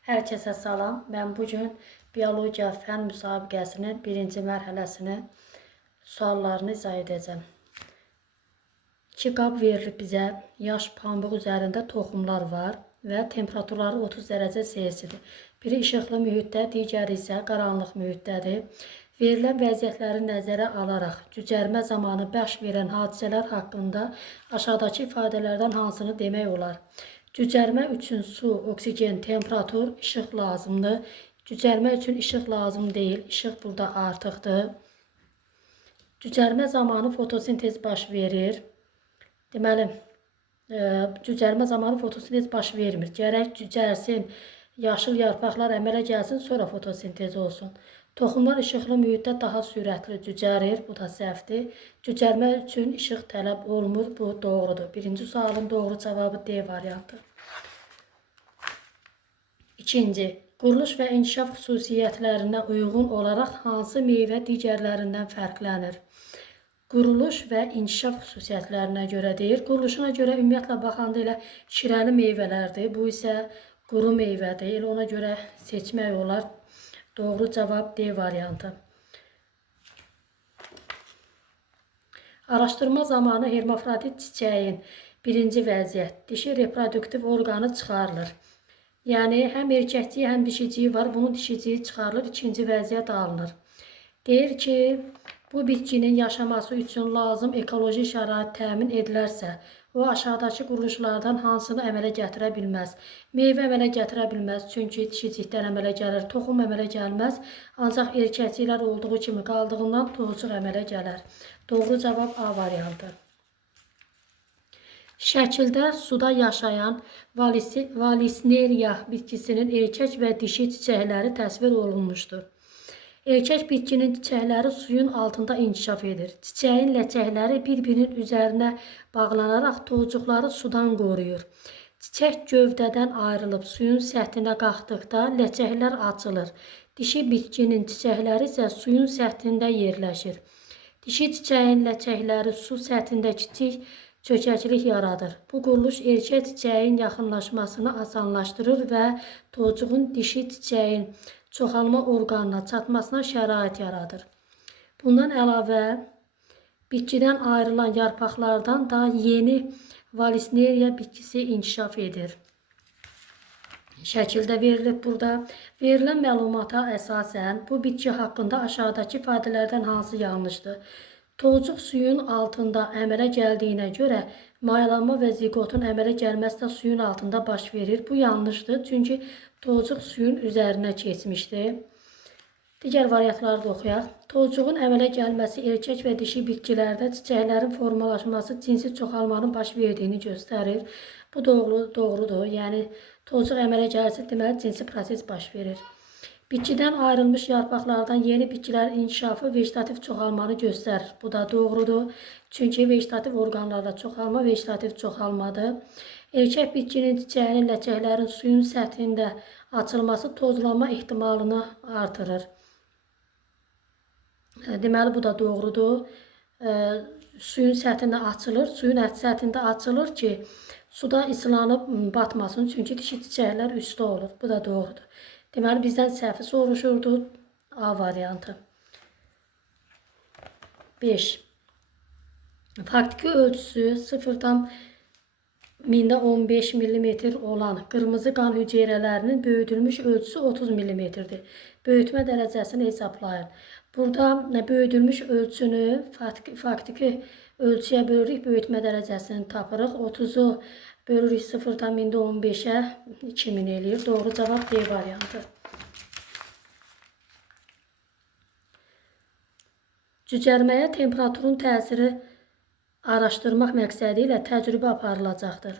Herkese salam. Ben bugün biyologiya fen müsabiqəsinin birinci mərhələsini suallarını izah edəcəm. 2 qab verilib bizə. Yaş pambıq üzərində toxumlar var və temperaturları 30 dərəcə Selsidir. Biri işıqlı mühitdə, digəri isə qaranlıq mühitdədir. Verilən vəziyyətləri nəzərə alaraq cücərmə zamanı baş verən hadisələr haqqında aşağıdakı ifadələrdən hansını demək olar? Cücərmə üçün su, oksigen, temperatur, işıq lazımdır. Cücərmə üçün işıq lazım deyil. İşıq burada artıqdır. Cücərmə zamanı fotosintez baş verir. Deməli, cücərmə zamanı fotosintez baş vermir. Gərək cücərsin, yaşıl yarpaqlar əmələ gəlsin, sonra fotosintez olsun. Toxumlar işıqlı mühitdə daha sürətli cücərir. Bu da səhvdir. Cücərmə üçün işıq tələb olmur. Bu doğrudur. Birinci sualın doğru cavabı D variantı. İkinci, quruluş və inkişaf xüsusiyyətlərinə uyğun olaraq hansı meyvə digərlərindən fərqlənir? Quruluş və inkişaf xüsusiyyətlərinə görə deyir. Quruluşuna görə ümumiyyətlə baxanda elə şirəli meyvələrdir. Bu isə quru meyvədir. Ona görə seçmək olar. Doğru cavab D variantı. Araşdırma zamanı hermafrodit çiçəyin birinci vəziyyət, dişi reproduktiv orqanı çıxarılır. Yəni, həm erkəkciyi, həm dişiciyi var. Bunun dişiciyi çıxarılır, ikinci vəziyyət alınır. Deyir ki, bu bitkinin yaşaması üçün lazım ekoloji şərait təmin edilərsə, o aşağıdakı quruluşlardan hansını əmələ gətirə bilməz? Meyvə əmələ gətirə bilməz, çünki dişicikdən əmələ gəlir. Toxum əmələ gəlməz, ancaq erkəkciklər olduğu kimi qaldığından tozuq əmələ gələr. Doğru cavab A variantı. Şəkildə suda yaşayan Valisneria bitkisinin erkək və dişi çiçəkləri təsvir olunmuşdur. Erkək bitkinin çiçəkləri suyun altında inkişaf edir. Çiçəyin ləçəkləri bir-birinin üzərinə bağlanaraq tozuqları sudan qoruyur. Çiçək gövdədən ayrılıb suyun səthinə qalxdıqda ləçəklər açılır. Dişi bitkinin çiçəkləri isə suyun səthində yerləşir. Dişi çiçəyin ləçəkləri su səthində kiçik çökəklik yaradır. Bu quruluş erkək çiçəyin yaxınlaşmasını asanlaşdırır və tozuğun dişi çiçəyin çoxalma orqanına çatmasına şərait yaradır. Bundan əlavə, bitkidən ayrılan yarpaqlardan da yeni Valisneria bitkisi inkişaf edir. Şəkildə verilib burada. Verilən məlumata əsasən bu bitki haqqında aşağıdakı ifadələrdən hansı yanlışdır? Tozuq suyun altında əmələ gəldiyinə görə mayalanma və ziqotun əmələ gəlməsi də suyun altında baş verir. Bu yanlışdır, çünki tozuq suyun üzərinə keçmişdir. Digər variantları da oxuyaq. Tozuğun əmələ gəlməsi erkək və dişi bitkilərdə çiçəklərin formalaşması cinsi çoxalmanın baş verdiyini göstərir. Bu doğrudur. Yəni, tozuq əmələ gəlsə, deməli, cinsi proses baş verir. Bitkidən ayrılmış yarpaqlardan yeni bitkilərin inkişafı vejetativ çoxalmanı göstərir. Bu da doğrudur. Çünki vejetativ orqanlarda çoxalma vejetativ çoxalmadır. Erkək bitkinin çiçəyinin ləçəklərin suyun səthində açılması tozlanma ehtimalını artırır. Deməli, bu da doğrudur. Suyun səthində açılır. Suyun səthində açılır ki, suda ıslanıb batmasın. Çünki dişi çiçəklər üstdə olur. Bu da doğrudur. Deməli, bizdən səhvi soruşurdu. A variantı. 5. Faktiki ölçüsü 0,15 mm olan qırmızı qan hüceyrələrinin böyüdülmüş ölçüsü 30 mm-dir. Böyütmə dərəcəsini hesablayın. Burada böyüdülmüş ölçünü faktiki ölçüyə bölürük, böyütmə dərəcəsini tapırıq. 30-u bölürük 0,15-ə 2000 eləyir. Doğru cavab D variantı. Cücərməyə temperaturun təsiri araşdırmaq məqsədi ilə təcrübə aparılacaqdır.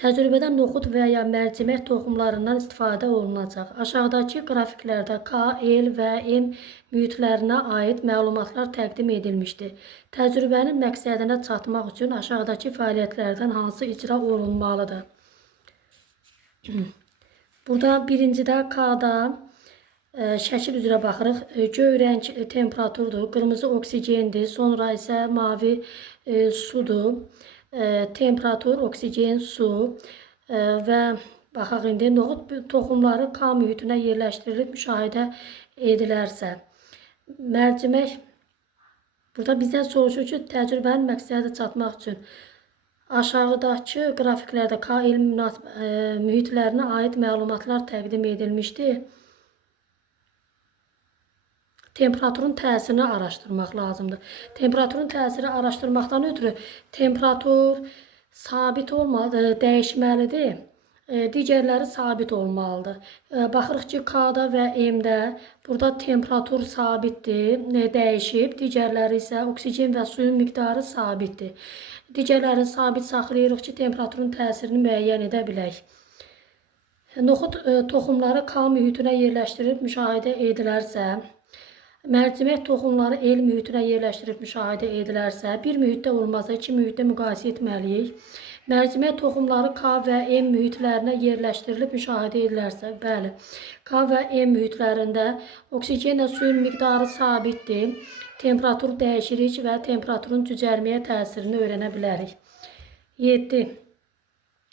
Təcrübədə noxud və ya mərcimək toxumlarından istifadə olunacaq. Aşağıdakı qrafiklərdə K, L və M mühitlərinə aid məlumatlar təqdim edilmişdir. Təcrübənin məqsədinə çatmaq üçün aşağıdakı fəaliyyətlərdən hansı icra olunmalıdır? Burada birincidə K-da şəkil üzrə baxırıq. Göy rəng temperaturdur, qırmızı oksigendir, sonra isə mavi sudur. Temperatur, oksigen, su və Baxaq indi noxud toxumları K mühitinə yerləşdirilib müşahidə edilərsə. Mərcimək burada bizdən soruşur ki, təcrübənin məqsədi çatmaq üçün aşağıdakı qrafiklərdə K elmi mühitlərinə aid məlumatlar təqdim edilmişdir. Temperaturun təsirini araşdırmaq lazımdır. Temperaturun təsiri araşdırmaqdan ötürü temperatur sabit olmalıdır, dəyişməlidir. Digərləri sabit olmalıdır. Baxırıq ki, K-da və M-də burada temperatur sabitdir, dəyişib. Digərləri isə oksigen və suyun miqdarı sabitdir. Digərlərini sabit saxlayırıq ki, temperaturun təsirini müəyyən edə bilək. Noxud toxumları K mühitinə yerləşdirilib müşahidə edilərsə, mərcimək toxumları el mühitinə yerləşdirib müşahidə edilərsə, bir mühitdə olmazsa iki mühitdə müqayisə etməliyik. Mərcimək toxumları K və M mühitlərinə yerləşdirilib müşahidə edilərsə, bəli, K və M mühitlərində oksigenlə suyun miqdarı sabitdir. Temperatur dəyişirik və temperaturun cücərməyə təsirini öyrənə bilərik. 7.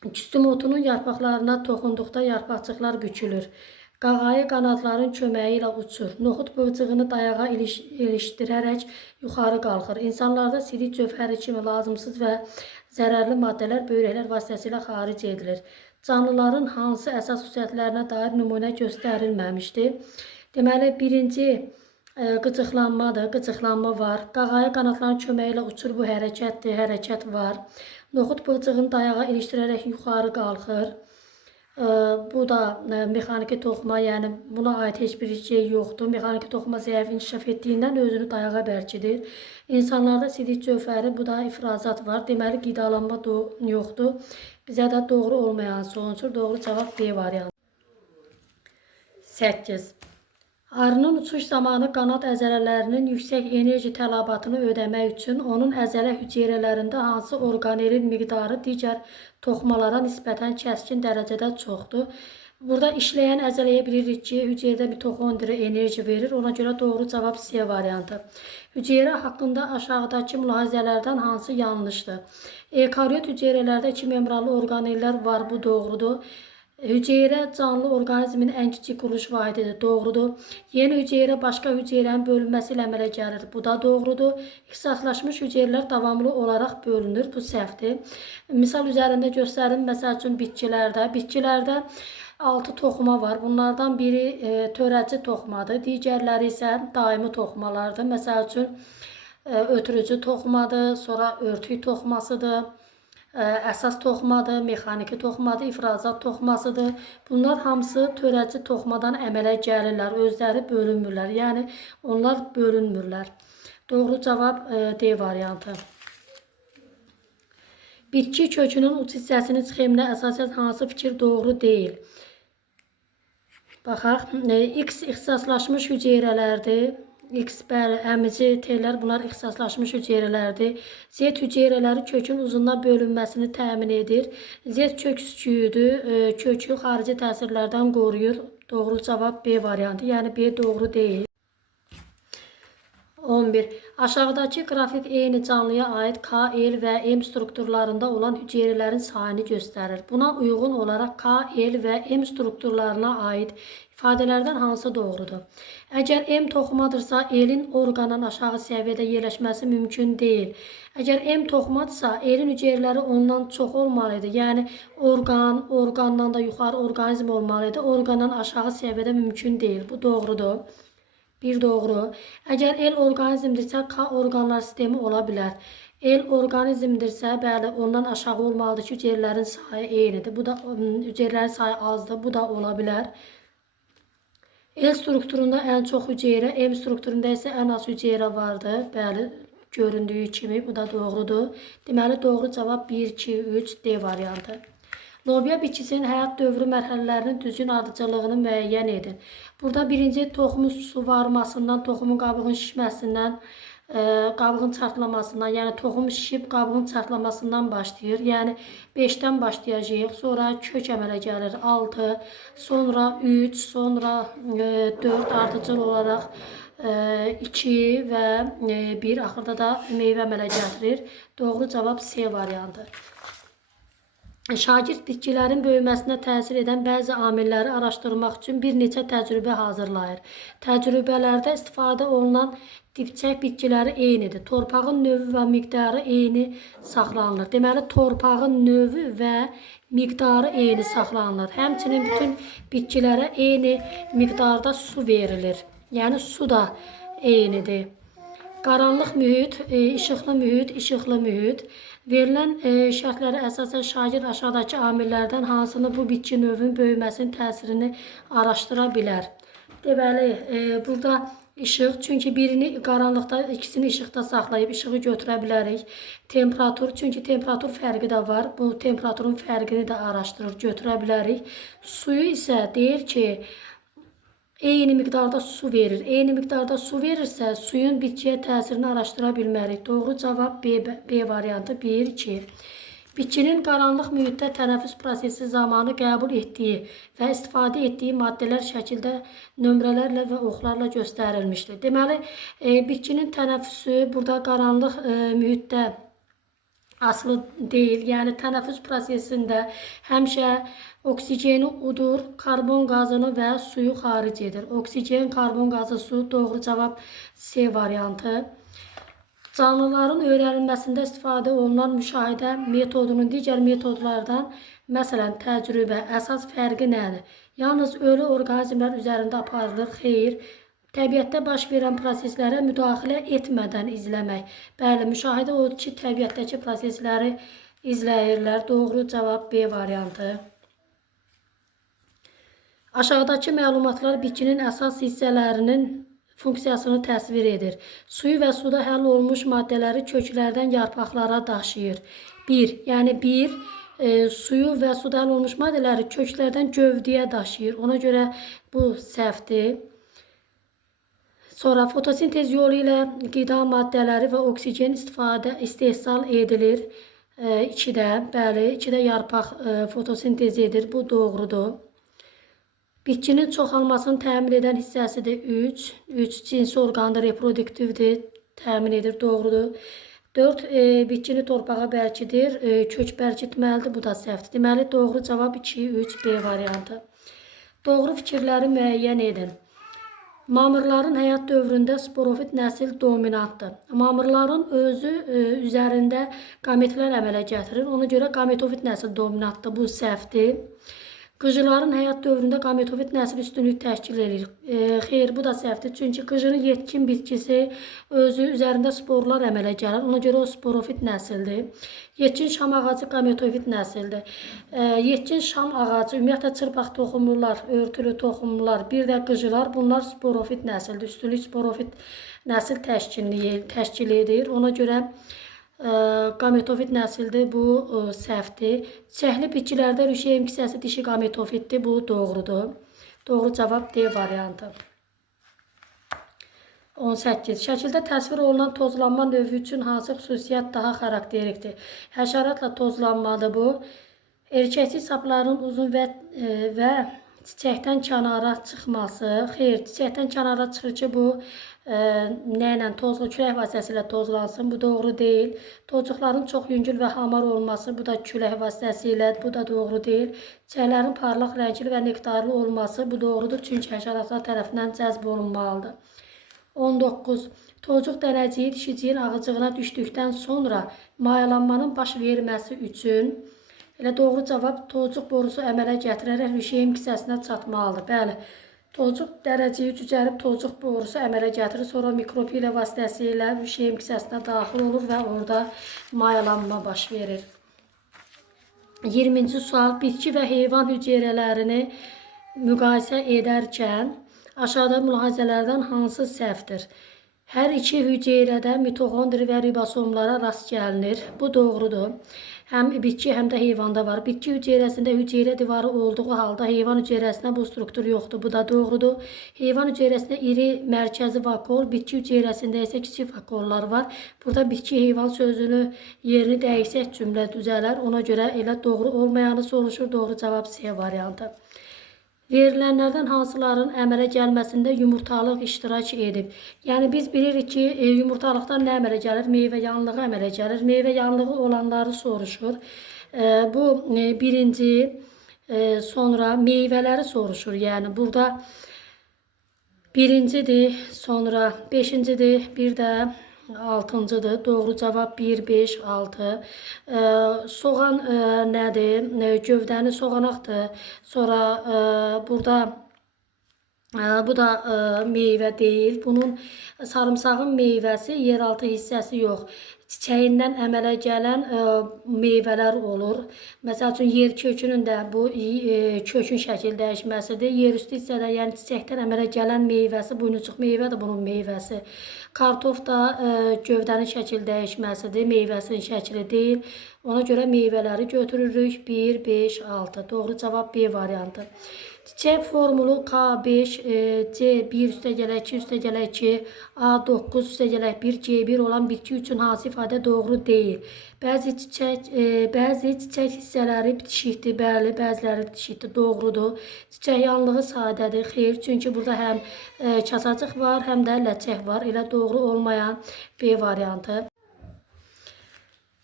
Küstüm otunun yarpaqlarına toxunduqda yarpaqcıqlar bükülür. Qağayı qanadların köməyi ilə uçur. Noxud bığcığını dayağa ilişdirərək yuxarı qalxır. İnsanlarda sidik cövhəri kimi lazımsız və zərərli maddələr böyrəklər vasitəsilə xaric edilir. Canlıların hansı əsas xüsusiyyətlərinə dair nümunə göstərilməmişdir. Deməli, birinci qıcıqlanmadır, qıcıqlanma var. Qağayı qanadların köməyi ilə uçur, bu hərəkətdir, hərəkət var. Noxud bığcığını dayağa ilişdirərək yuxarı qalxır. Bu da mexaniki toxuma, yəni buna aid heç bir şey yoxdur. Mexaniki toxuma zəif inkişaf etdiyindən özünü dayağa bərkidir. İnsanlarda sidik cövhəri, bu da ifrazat var. Deməli, qidalanma yoxdur. Bizə də doğru olmayan sonuçdur. Doğru cavab B variantı. 8. Arının uçuş zamanı qanad əzələlərinin yüksək enerji tələbatını ödəmək üçün onun əzələ hüceyrələrində hansı orqanelin miqdarı digər toxumalara nisbətən kəskin dərəcədə çoxdur. Burada işləyən əzələyə bilirik ki, hüceyrədə mitokondri enerji verir. Ona görə doğru cavab C variantı. Hüceyrə haqqında aşağıdakı mülahizələrdən hansı yanlışdır? Eukaryot hüceyrələrdə iki membranlı orqanellər var, bu doğrudur. Hüceyrə canlı orqanizmin ən kiçik quruluş vahididir, doğrudur. Yeni hüceyrə başqa hüceyrənin bölünməsi ilə əmələ gəlir, bu da doğrudur. İxtisaslaşmış hüceyrələr davamlı olaraq bölünür, bu səhvdir. Misal üzərində göstərim, məsəl üçün bitkilərdə 6 toxuma var. Bunlardan biri törəci toxumadır, digərləri isə daimi toxumalardır. Məsəl üçün ötürücü toxumadır, sonra örtük toxumasıdır. Əsas toxumadır, mexaniki toxumadır, ifrazat toxumasıdır. Bunlar hamısı törəci toxumadan əmələ gəlirlər, özləri bölünmürlər. Yəni, onlar bölünmürlər. Doğru cavab D variantı. Bitki kökünün uç hissəsinin sxeminə əsasən hansı fikir doğru deyil? Baxaq, X ixtisaslaşmış hüceyrələrdir. X, bəli, əmici tellər, bunlar ixtisaslaşmış hüceyrələrdir. Z hüceyrələri kökün uzunluğa bölünməsini təmin edir. Z kök küçüyüdür, kökü xarici təsirlərdən qoruyur. Doğru cavab B variantı, yəni B doğru deyil. 11. Aşağıdakı qrafik eyni canlıya aid K, L və M strukturlarında olan hüceyrələrin sayını göstərir. Buna uyğun olaraq K, L və M strukturlarına aid ifadələrdən hansı doğrudur? Əgər M toxumadırsa, L-in orqanın aşağı səviyyədə yerləşməsi mümkün deyil. Əgər M toxumadırsa, L-in hüceyrələri ondan çox olmalıydı. Yəni, orqandan da yuxarı orqanizm olmalıydı. Orqandan aşağı səviyyədə mümkün deyil. Bu doğrudur. Bir doğru. Əgər L orqanizmdirsə, K orqanlar sistemi ola bilər. L orqanizmdirsə, bəli, ondan aşağı olmalıdır ki, hüceyrələrin sayı eynidir. Bu da hüceyrələrin sayı azdır. Bu da ola bilər. L strukturunda ən çox hüceyrə, M strukturunda isə ən az hüceyrə vardır. Bəli, göründüyü kimi bu da doğrudur. Deməli, doğru cavab 1, 2, 3, D variantı. Lobya bitkisinin həyat dövrü mərhələlərinin düzgün ardıcıllığını müəyyən edin. Burada birinci toxumun suvarmasından, toxumun qabığın şişməsindən, qabığın çartlamasından, yəni toxum şişib qabığın çartlamasından başlayır. Yəni 5-dən başlayacağıq, sonra kök əmələ gəlir 6, sonra 3, sonra 4 ardıcıl olaraq 2 və 1, axırda da meyvə əmələ gətirir. Doğru cavab C variantı. Şagird bitkilərin böyüməsinə təsir edən bəzi amilləri araşdırmaq üçün bir neçə təcrübə hazırlayır. Təcrübələrdə istifadə olunan dibçək bitkiləri eynidir. Torpağın növü və miqdarı eyni saxlanılır. Deməli, torpağın növü və miqdarı eyni saxlanılır. Həmçinin bütün bitkilərə eyni miqdarda su verilir. Yəni, su da eynidir. Qaranlıq mühit, işıqlı mühit, işıqlı mühit. Verilən şərtlərə əsasən şagird aşağıdakı amillərdən hansını bu bitki növünün böyüməsinin təsirini araşdıra bilər. Deməli, burada işıq, çünki birini qaranlıqda, ikisini işıqda saxlayıb işığı götürə bilərik. Temperatur, çünki temperatur fərqi də var. Bu temperaturun fərqini də araşdırır, götürə bilərik. Suyu isə deyir ki, eyni miqdarda su verir. Eyni miqdarda su verirsə, suyun bitkiyə təsirini araşdıra bilmərik. Doğru cavab B variantı 1, 2. Bitkinin qaranlıq mühitdə tənəffüs prosesi zamanı qəbul etdiyi və istifadə etdiyi maddələr şəkildə nömrələrlə və oxlarla göstərilmişdir. Deməli, bitkinin tənəffüsü burada qaranlıq mühitdə asılı deyil. Yəni, tənəffüs prosesində həmişə oksigeni udur, karbon qazını və suyu xaric edir. Oksigen, karbon qazı, su. Doğru cavab C variantı. Canlıların öyrənilməsində istifadə olunan müşahidə metodunun digər metodlardan, məsələn, təcrübə, əsas fərqi nədir? Yalnız ölü orqanizmlər üzərində aparılır. Xeyr. Təbiətdə baş verən proseslərə müdaxilə etmədən izləmək. Bəli, müşahidə odur ki, təbiətdəki prosesləri izləyirlər. Doğru cavab B variantı. Aşağıdakı məlumatlar bitkinin əsas hissələrinin funksiyasını təsvir edir. Suyu və suda həll olmuş maddələri köklərdən yarpaqlara daşıyır. 1. Yəni 1. Suyu və suda həll olmuş maddələri köklərdən gövdəyə daşıyır. Ona görə bu səhvdir. Sonra fotosintez yolu ilə qida maddələri və oksigen istehsal edilir. 2-də, bəli, 2-də yarpaq fotosintez edir. Bu doğrudur. Bitkinin çoxalmasını təmin edən hissəsidir 3. 3 cinsi orqandır, reproduktivdir, təmin edir. Doğrudur. 4. Bitkini torpağa bərkidir, kök bərkitməlidir. Bu da səhvdir. Deməli, doğru cavab 2, 3, B variantı. Doğru fikirləri müəyyən edin. Mamırların həyat dövründə sporofit nəsil dominantdır. Mamırların özü üzərində qametlər əmələ gətirir. Ona görə qametofit nəsil dominantdır. Bu səhvdir. Qıcıların həyat dövründə qametofit nəsil üstünlük təşkil edir. Xeyr, bu da səhvdir. Çünki qıcının yetkin bitkisi özü üzərində sporlar əmələ gəlir. Ona görə o sporofit nəsildir. Yetkin şam ağacı qametofit nəsildir. Yetkin şam ağacı, ümumiyyətlə çırpaq toxumlular, örtülü toxumlular, bir də qıcılar, bunlar sporofit nəsildir. Üstünlük sporofit nəsil təşkil edir. Ona görə qametofit nəsildir, bu səhvdir. Çiçəkli bitkilərdə rüşeym kisəsi dişi qametofitdir, bu doğrudur. Doğru cavab D variantı. 18. Şəkildə təsvir olunan tozlanma növü üçün hansı xüsusiyyət daha xarakterikdir? Həşəratla tozlanmadır bu. Erkəkçi sapların uzun və çiçəkdən kənara çıxması. Xeyr, çiçəkdən kənara çıxır ki, bu nə ilə tozlu külək vasitəsilə tozlansın. Bu doğru deyil. Tocuqların çox yüngül və hamar olması. Bu da külək vasitəsilə. Bu da doğru deyil. Çiçəklərin parlaq rəngli və nektarlı olması. Bu doğrudur. Çünki həşəratlar tərəfindən cəzb olunmalıdır. 19. Tocuq dənəciyi dişiciyin ağıcığına düşdükdən sonra mayalanmanın baş verməsi üçün elə doğru cavab tocuq borusu əmələ gətirərək rüşeym kisəsinə çatmalıdır. Bəli, tocuq dərəciyi cücərib tocuq borusu əmələ gətirir, sonra mikropilə vasitəsilə rüşeym kisəsinə daxil olur və orada mayalanma baş verir. 20-ci sual. Bitki və heyvan hüceyrələrini müqayisə edərkən aşağıda mülahizələrdən hansı səhvdir? Hər iki hüceyrədə mitoxondri və ribosomlara rast gəlinir. Bu doğrudur. Həm bitki, həm də heyvanda var. Bitki hüceyrəsində hüceyrə divarı olduğu halda heyvan hüceyrəsində bu struktur yoxdur. Bu da doğrudur. Heyvan hüceyrəsində iri mərkəzi vakol, bitki hüceyrəsində isə kiçik vakollar var. Burada bitki heyvan sözünü yerini dəyişsək cümlə düzələr. Ona görə elə doğru olmayanı soruşur. Doğru cavab C variantı. Verilənlərdən hansıların əmələ gəlməsində yumurtalıq iştirak edib? Yəni biz bilirik ki, yumurtalıqdan nə əmələ gəlir? Meyvə yanlığı əmələ gəlir. Meyvə yanlığı olanları soruşur. Bu birinci. Sonra meyvələri soruşur. Yəni burada birincidir, sonra beşincidir, bir də altıncıdır. Doğru cavab 1, 5, 6. Soğan nədir? Gövdəni soğanaqdır. Sonra burada bu da meyvə deyil. Bunun sarımsağın meyvəsi yeraltı hissəsi yox. Çiçəyindən əmələ gələn meyvələr olur. Məsəl üçün yer kökünün də bu kökün şəkil dəyişməsidir. Yer üstü hissədə, yəni çiçəkdən əmələ gələn meyvəsi, boynuçuq meyvə də bunun meyvəsi. Kartof da gövdənin şəkil dəyişməsidir, meyvəsinin şəkli deyil. Ona görə meyvələri götürürük. 1, 5, 6. Doğru cavab B variantı. Çiçək formulu K5, C1 üstəgələk 2 üstəgələk 2, A9 üstəgələk 1, C1 olan bitki üçün hansı ifadə doğru deyil? Bəzi çiçək hissələri bitişikdir, bəli, bəziləri bitişikdir, doğrudur. Çiçək yanlığı sadədir, xeyr, çünki burada həm kasacıq var, həm də ləçək var. Elə doğru olmayan B variantı.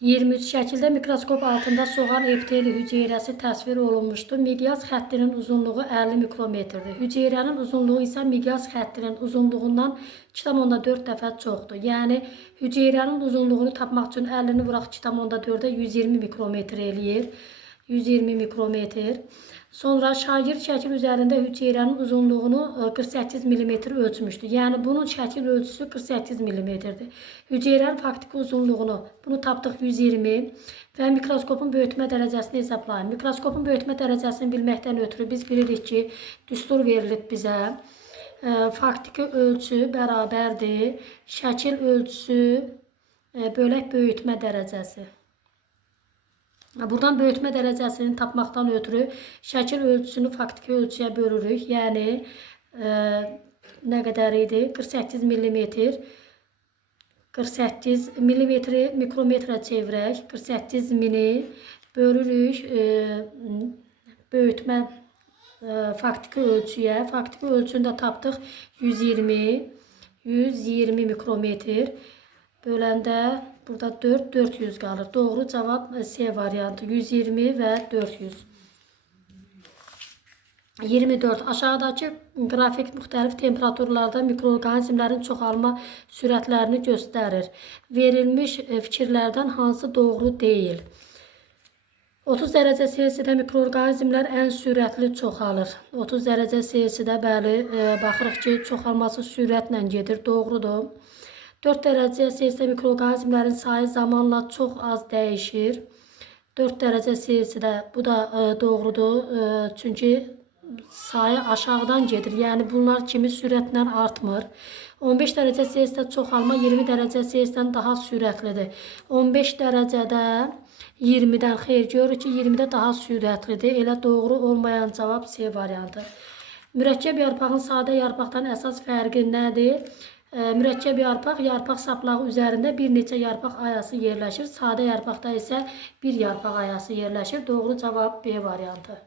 23 şəkildə mikroskop altında soğan epiteli hüceyrəsi təsvir olunmuşdur. Miqyas xəttinin uzunluğu 50 mikrometrdir. Hüceyrənin uzunluğu isə miqyas xəttinin uzunluğundan 2,4 dəfə çoxdur. Yəni hüceyrənin uzunluğunu tapmaq üçün 50-ni vuraq 2,4-ə 120 mikrometr eləyir. 120 mikrometr. Sonra şagird şəkil üzərində hüceyrənin uzunluğunu 48 mm ölçmüşdür. Yəni bunun şəkil ölçüsü 48 mm-dir. Hüceyrənin faktiki uzunluğunu bunu tapdıq 120 və mikroskopun böyütmə dərəcəsini hesablayın. Mikroskopun böyütmə dərəcəsini bilməkdən ötürü biz bilirik ki, düstur verilib bizə. Faktiki ölçü bərabərdir. Şəkil ölçüsü bölək böyütmə dərəcəsi. Buradan böyütmə dərəcəsini tapmaqdan ötürü şəkil ölçüsünü faktiki ölçüyə bölürük. Yəni nə qədər idi? 48 mm. 48 mm mikrometrə çevirək. 48 mini bölürük böyütmə faktiki ölçüyə. Faktiki ölçünü də tapdıq 120. 120 mikrometr. Böləndə burada 4, 400 qalır. Doğru cavab C variantı. 120 və 400. 24. Aşağıdakı qrafik müxtəlif temperaturlarda mikroorqanizmlərin çoxalma sürətlərini göstərir. Verilmiş fikirlərdən hansı doğru deyil? 30 dərəcə Selsidə mikroorqanizmlər ən sürətli çoxalır. 30 dərəcə Selsidə bəli, baxırıq ki, çoxalması sürətlə gedir. Doğrudur. 4 dərəcə Selsidə mikroorqanizmlərin sayı zamanla çox az dəyişir. 4 dərəcə Selsidə bu da doğrudur. Çünki sayı aşağıdan gedir. Yəni bunlar kimi sürətlə artmır. 15 dərəcə Selsidə çoxalma 20 dərəcə Selsidən daha sürətlidir. 15 dərəcədə 20-dən xeyr, görürük ki, 20-də daha sürətlidir. Elə doğru olmayan cavab C variantı. Mürəkkəb yarpağın sadə yarpaqdan əsas fərqi nədir? Mürəkkəb yarpaq saplağı üzərində bir neçə yarpaq ayası yerləşir. Sadə yarpaqda isə bir yarpaq ayası yerləşir. Doğru cavab B variantı.